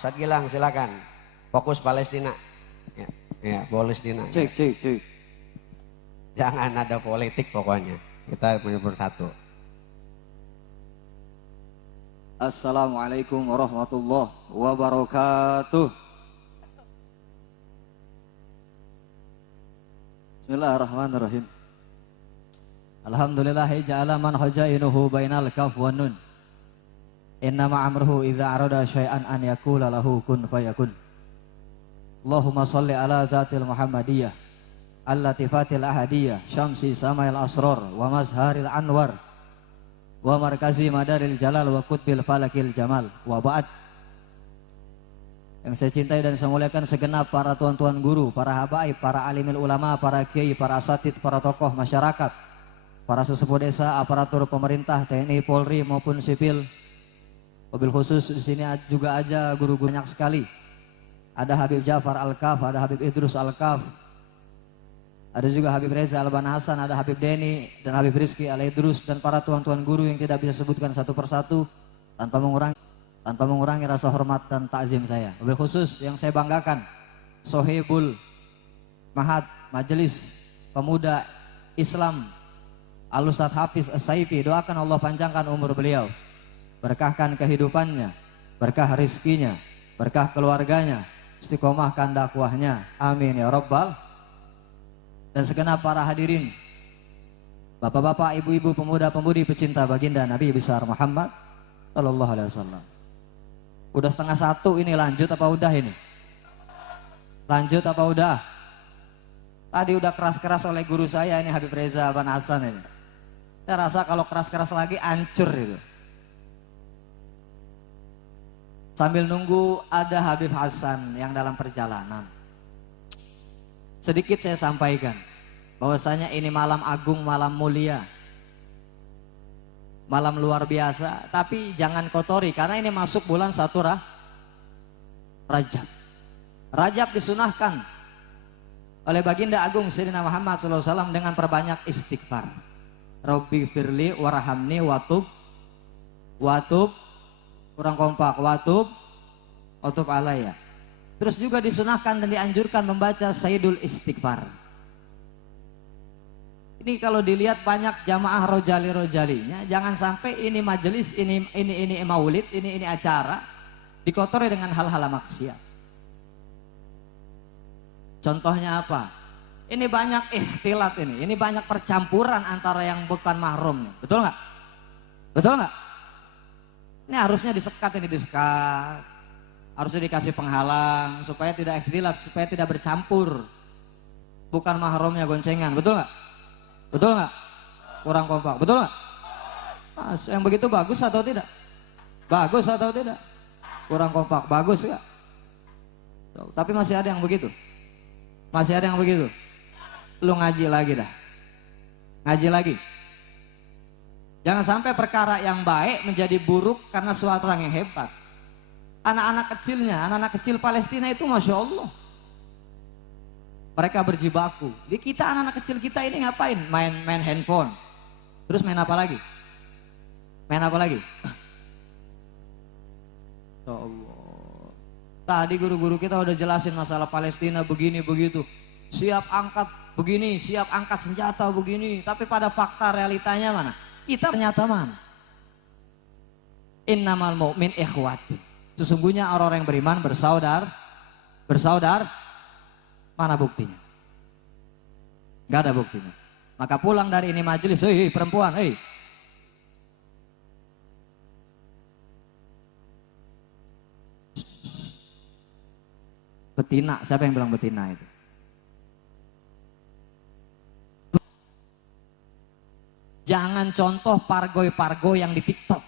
Ustadz Gilang silakan. Fokus Palestina. Ya, ya Palestina. Cek. Jangan ada politik pokoknya. Kita punya bersatu. Assalamualaikum warahmatullahi wabarakatuh. Bismillahirrahmanirrahim. Alhamdulillahi ja'ala man hajainuhu bainal kaf wan nun. Innama amruhu idza arada syai'an an yaqula lahu kun fayakun. Allahumma shalli ala dzatil Muhammadiyah al-latifatil ahadiyah syamsi samail asrar wa mazharil anwar wa markazi madaril jalal wa qutbil falakil jamal wa ba'd. Yang saya cintai dan saya muliakan segenap para tuan-tuan guru, para habaib, para alimil ulama, para kiai, para asatid, para tokoh masyarakat, para sesepuh desa, aparatur pemerintah, TNI, Polri maupun sipil. Wabil khusus di sini juga aja guru-guru banyak sekali. Ada Habib Ja'far Al-Kaf, ada Habib Idrus Al-Kaf, ada juga Habib Reza Alban Hasan, ada Habib Deni dan Habib Rizki Al-Idrus, dan para tuan-tuan guru yang tidak bisa sebutkan satu persatu tanpa mengurangi rasa hormat dan takzim saya. Wabil khusus yang saya banggakan, Sohibul Mahad Majelis Pemuda Islam Al-Ustadz Hafiz As-Saifi, doakan Allah panjangkan umur beliau, berkahkan kehidupannya, berkah rizkinya, berkah keluarganya, istiqomahkan dakwahnya, amin ya rabbal. Dan segenap para hadirin, bapak-bapak, ibu-ibu, pemuda-pemudi pecinta baginda Nabi besar Muhammad sallallahu alaihi wasallam. Udah 12:30 ini, lanjut apa udah ini? Lanjut apa udah? Tadi udah keras-keras oleh guru saya ini, Habib Reza Alban Hasan ini. Saya rasa kalau keras-keras lagi hancur itu. Sambil nunggu ada Habib Hasan yang dalam perjalanan, sedikit saya sampaikan bahwasanya ini malam agung, malam mulia, malam luar biasa. Tapi jangan kotori karena ini masuk bulan 1 Rajab. Rajab disunahkan oleh baginda agung Sayyidina Muhammad SAW dengan perbanyak istighfar. Rabbi firli warhamni watub kurang kompak, watub alaiya. Terus juga disunahkan dan dianjurkan membaca Sayyidul Istighfar. Ini kalau dilihat banyak jamaah rojali-rojalinya, jangan sampai ini majelis, ini maulid, ini acara dikotori dengan hal-hal maksiat. Contohnya apa? Ini banyak ikhtilat ini banyak percampuran antara yang bukan mahrum. Betul nggak? Betul nggak? Ini harusnya disekat, harusnya dikasih penghalang supaya tidak ikhtilat, supaya tidak bercampur. Bukan mahrumnya goncengan, betul nggak? Betul nggak? Kurang kompak, betul nggak? Mas, yang begitu bagus atau tidak? Bagus atau tidak? Kurang kompak, bagus nggak? Tapi masih ada yang begitu, masih ada yang begitu. Lu ngaji lagi dah, ngaji lagi. Jangan sampai perkara yang baik menjadi buruk karena suatu orang yang hebat. Anak-anak kecilnya, anak-anak kecil Palestina itu Masya Allah, mereka berjibaku. Di kita, anak-anak kecil kita ini ngapain? Main handphone. Terus main apa lagi? Main apa lagi? Ya Allah. Tadi guru-guru kita udah jelasin masalah Palestina begini begitu. Siap angkat begini, siap angkat senjata begini. Tapi pada fakta realitanya mana? Kita ternyata mana? Innamal mu'min ikhwatun. Sesungguhnya orang-orang yang beriman bersaudar. Mana buktinya? Gak ada buktinya. Maka pulang dari ini majelis, hei perempuan, hei, betina, siapa yang bilang betina itu? Jangan contoh pargoy-pargoy yang di TikTok.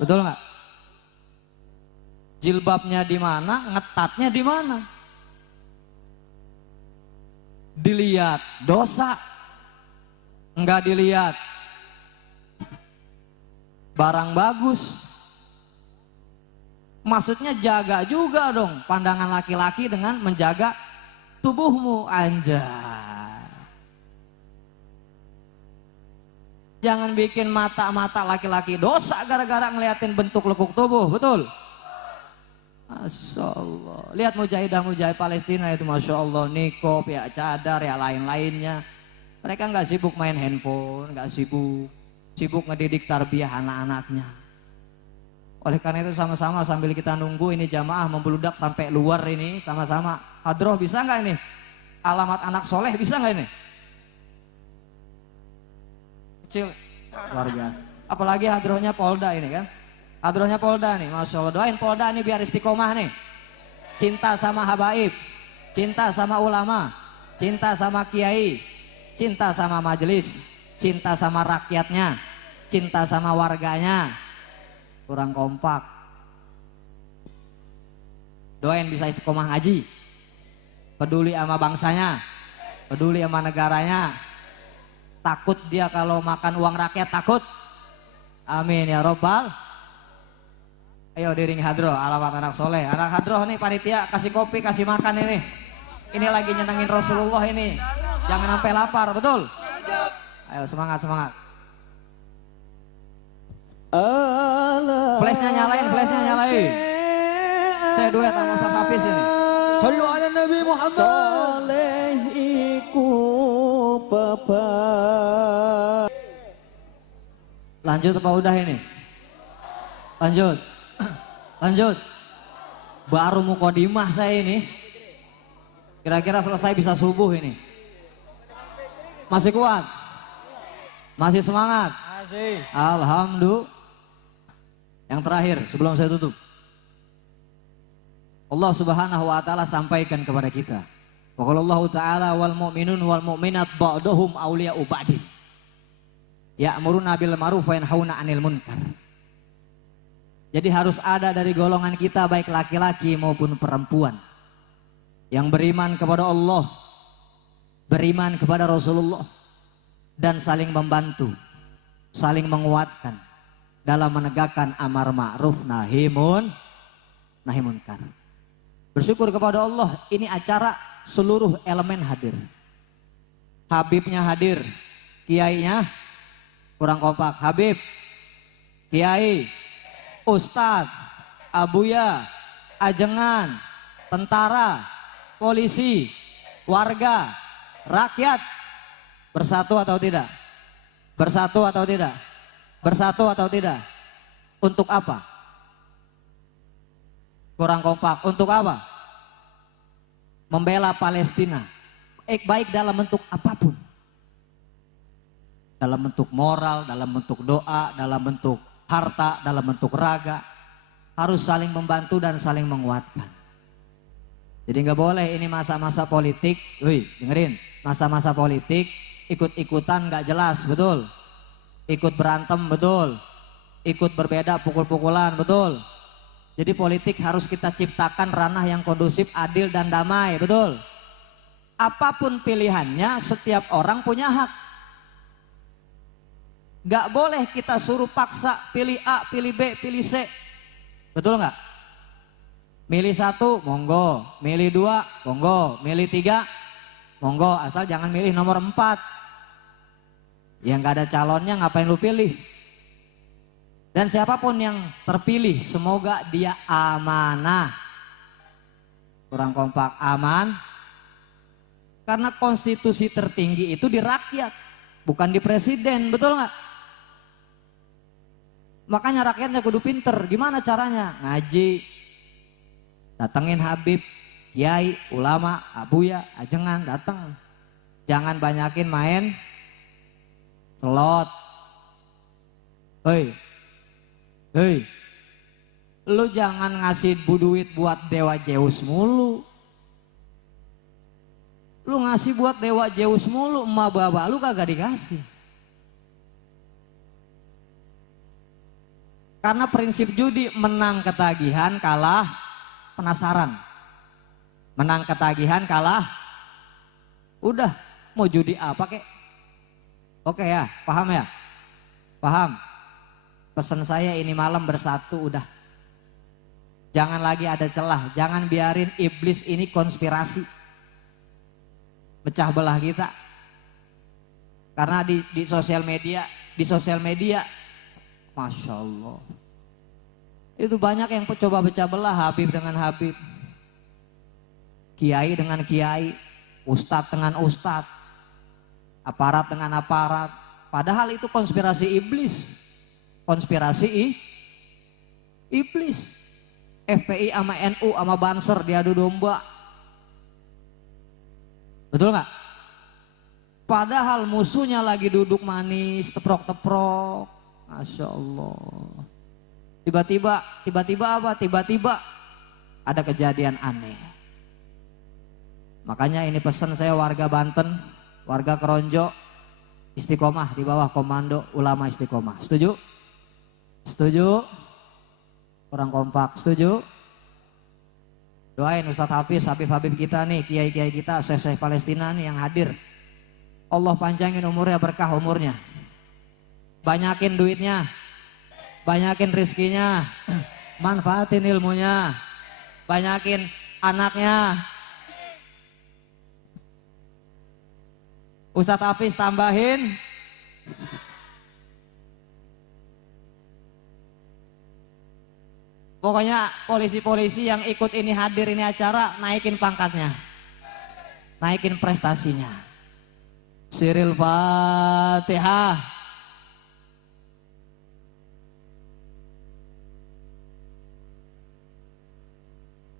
Betul nggak? Jilbabnya di mana, ngetatnya di mana? Dilihat dosa, enggak dilihat barang bagus. Maksudnya jaga juga dong pandangan laki-laki dengan menjaga tubuhmu, anjay. Jangan bikin mata-mata laki-laki dosa gara-gara ngeliatin bentuk lekuk tubuh, betul? Masya Allah. Lihat mujahidah-mujahid Palestina itu, Masya Allah, nikob ya, cadar ya, lain-lainnya. Mereka nggak sibuk main handphone, nggak sibuk ngedidik tarbiyah anak-anaknya. Oleh karena itu sama-sama sambil kita nunggu ini jamaah membeludak sampai luar ini, sama-sama hadroh bisa nggak ini? Alamat anak soleh bisa nggak ini? Kecil, luar biasa. Apalagi hadrohnya Polda ini kan? Hadrohnya Polda nih, Masya Allah. Doain Polda nih biar istiqomah nih. Cinta sama habaib, cinta sama ulama, cinta sama kiai, cinta sama majelis, cinta sama rakyatnya, cinta sama warganya. Kurang kompak. Doain bisa istiqomah ngaji, peduli sama bangsanya, peduli sama negaranya. Takut dia kalau makan uang rakyat, takut. Amin ya robbal. Ayo diring hadroh, alamat anak soleh. Anak hadroh nih panitia, kasih kopi, kasih makan ini. Ini lagi nyenengin Rasulullah ini. Jangan sampai lapar, betul? Ayo semangat, semangat. Flashnya nyalain, flashnya nyalain. Saya duet sama Ustaz Hafiz ini. Sallu ala Nabi Muhammad. Soleh iku papa. Lanjut apa udah ini? Lanjut. Lanjut. Baru mukodimah saya ini. Kira-kira selesai bisa subuh ini. Masih kuat? Masih semangat? Masih. Alhamdulillah. Yang terakhir sebelum saya tutup. Allah Subhanahu wa taala sampaikan kepada kita. Wa qala Allah taala wal mu'minun wal mu'minat ba'duhum awliya'u ba'din. Ya'muruna bil ma'ruf wa yanhauna 'anil munkar. Jadi harus ada dari golongan kita baik laki-laki maupun perempuan yang beriman kepada Allah, beriman kepada Rasulullah, dan saling membantu, saling menguatkan dalam menegakkan amar ma'ruf nahi munkar. Bersyukur kepada Allah, ini acara seluruh elemen hadir. Habibnya hadir, kiainya kurang kompak. Habib, kiai, ustadz, abuya, ajengan, tentara, polisi, warga, rakyat, bersatu atau tidak? Bersatu atau tidak? Bersatu atau tidak? Untuk apa? Kurang kompak. Untuk apa? Membela Palestina. Baik dalam bentuk apapun. Dalam bentuk moral, dalam bentuk doa, dalam bentuk harta, dalam bentuk raga. Harus saling membantu dan saling menguatkan. Jadi nggak boleh ini masa-masa politik. Wih, dengerin. Masa-masa politik ikut-ikutan nggak jelas, betul? Ikut berantem, betul? Ikut berbeda, pukul-pukulan, betul? Jadi politik harus kita ciptakan ranah yang kondusif, adil dan damai, betul? Apapun pilihannya, setiap orang punya hak. Gak boleh kita suruh paksa pilih A, pilih B, pilih C. Betul nggak? Milih satu, monggo. Milih dua, monggo. Milih tiga, monggo. Asal jangan milih nomor 4. Yang gak ada calonnya ngapain lu pilih? Dan siapapun yang terpilih, semoga dia amanah. Kurang kompak, aman. Karena konstitusi tertinggi itu di rakyat, bukan di presiden, betul nggak? Makanya rakyatnya kudu pinter. Gimana caranya? Ngaji, datengin Habib, kiai, ulama, abuya, ajengan, datang. Jangan banyakin main slot. Hei, lu jangan ngasih duit buat Dewa Zeus mulu. Lu ngasih buat Dewa Zeus mulu, emak bapak lu kagak dikasih. Karena prinsip judi menang ketagihan, kalah penasaran. Menang ketagihan, kalah. Udah, mau judi apa kek? Oke ya, paham ya? Paham? Pesan saya ini malam bersatu udah. Jangan lagi ada celah, jangan biarin iblis ini konspirasi. Pecah belah kita. Karena di sosial media di sosial media. Masya Allah. Itu banyak yang coba pecah belah Habib dengan Habib. Kiai dengan kiai, ustadz dengan ustadz, aparat dengan aparat. Padahal itu konspirasi iblis. Konspirasi iblis. FPI sama NU sama Banser diadu domba. Betul nggak? Padahal musuhnya lagi duduk manis, teprok-teprok. Masya Allah. Tiba-tiba apa? Tiba-tiba ada kejadian aneh. Makanya ini pesan saya warga Banten, warga Keronjo, istiqomah di bawah komando ulama istiqomah. Setuju? Setuju? Kurang kompak. Setuju? Doain Ustadz Hafiz, Habib kita nih, kiai-kiai kita, Syekh Palestina nih yang hadir. Allah panjangin umurnya, berkah umurnya. Banyakin duitnya, banyakin rizkinya, manfaatin ilmunya, banyakin anaknya. Ustadz Hafiz tambahin. Pokoknya polisi-polisi yang ikut ini hadir ini acara, naikin pangkatnya, naikin prestasinya. Siril Fatihah.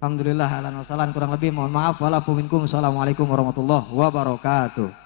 Alhamdulillah, ahlan wa sahlan, kurang lebih mohon maaf. Walaupun minkum, assalamualaikum warahmatullahi wabarakatuh.